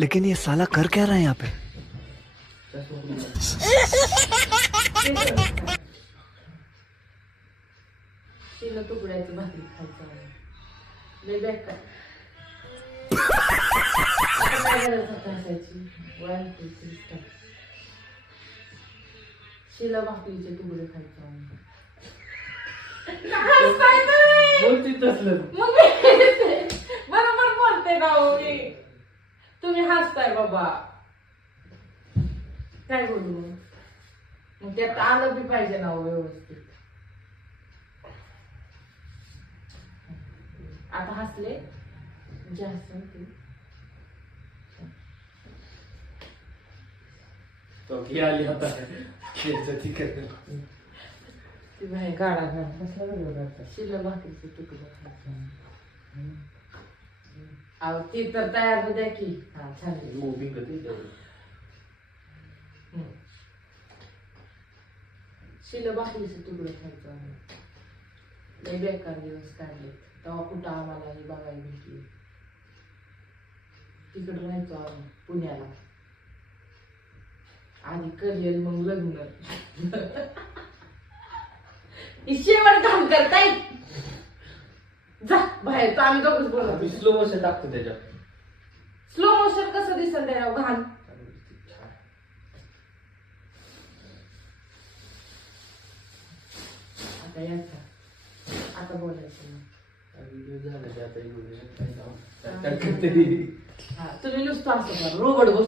लेकिन ये साला कर क्या रहा है यहाँ पे? तिला तुकड्याची भाकरी खायचं आहे. लय बेकार. आता काय करायचं खायची? 1 2 3 स्टार्ट. शिला भाकरीचे तुकडे खायचे आहे. हसताय तुम्ही. बोलती तसलं मग मी बरोबर बोलते ना हो मी. तुम्ही हसताय बाबा. काय बोलू मग? मग त्यात आलं बी पाहिजे ना हो व्यवस्थित. आता हसले जे हसन ते तो की आली आता खेळचं तिकडे ती बाहेर गाडा कसला वेगळा शिल्लक भाकरीचे तुकडे खायचे. अहो ती तर तयार द्या की. हा छान आहे. मूविंग कधी शिल्लक भाकरीचे तुकडे खायचं आम्ही. लय बेकार दिवस काढले. तेव्हा कुठं आम्हाला हे बघायला भेटली. तिकडे राहायचो आम्ही पुण्याला. आधी करिअर मग लग्न. शेवट काम करताय. जा बाहेर. तर आम्ही दोघंच बोलतो. स्लो मोशन टाकतो त्याच्यात. स्लो मोशन कसं दिसल त्या घाण. आता यायचा. आता बोलायचं मग. झालं ते आता हा, तुम्ही नुसतं असं करा रोबड बस.